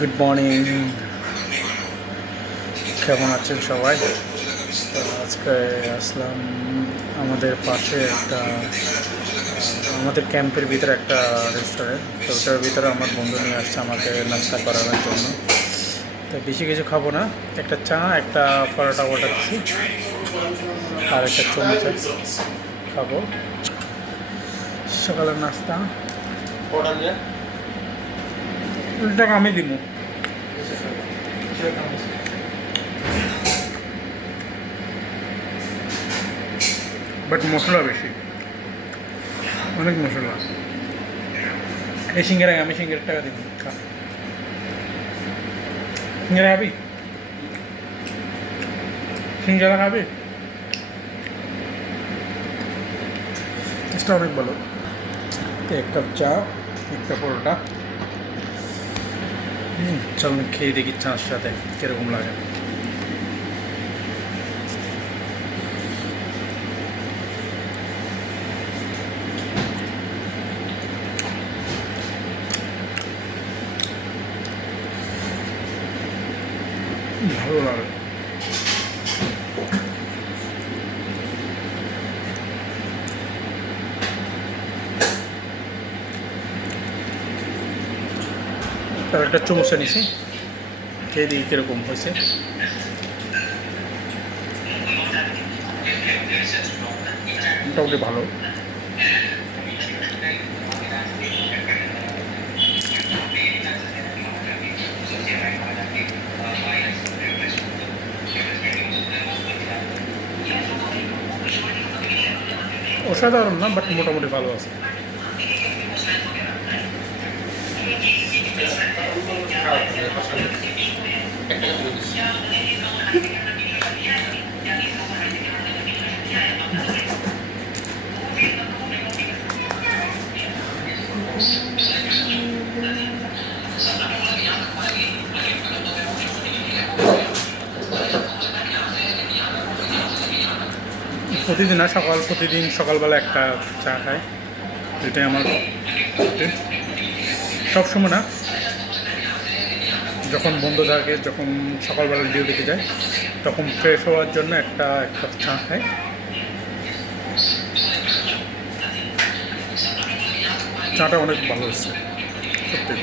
Good morning, কেমন আছেন সবাই? তো আজকে আসলাম আমাদের পাশে আমাদের ক্যাম্পের ভিতরে একটা রেস্টুরেন্ট। তো ওটার ভিতরে আমার বন্ধু নিয়ে আসছে আমাকে নাস্তা করানোর জন্য। তো বেশি কিছু খাবো না, একটা চা, একটা পরোটা অর্ডার দিচ্ছি আর একটা চমচা খাবো সকালের নাস্তা। টাকা আমি দিব, বাট মশলা বেশি, অনেক মশলা। এই সিঙ্গারা আমি সিঙ্গারের টাকা দিব, খা। সিঙ্গারা খাবি? সিঙ্গারা খাবি? টেস্টটা অনেক ভালো। এক কাপ চা, একটা পরোটা। চল খেয়ে দেখি চার সাথে কীরকম লাগে। ভালো লাগে। তার একটা চমচা নিছি, খেয়ে দিই কীরকম হয়েছে। মোটামুটি ভালো। অসাধারণ না, বাট মোটামুটি ভালো আছে। প্রতিদিন সকালবেলা একটা চা খাই, এটাই আমার সবসময় না, যখন বন্ধ থাকে, যখন সকালবেলা ডিউটিতে যায়, তখন ফ্রেশ হওয়ার জন্য একটা এক কাপ চা খাই। চাটা অনেক ভালো হচ্ছে সত্যি।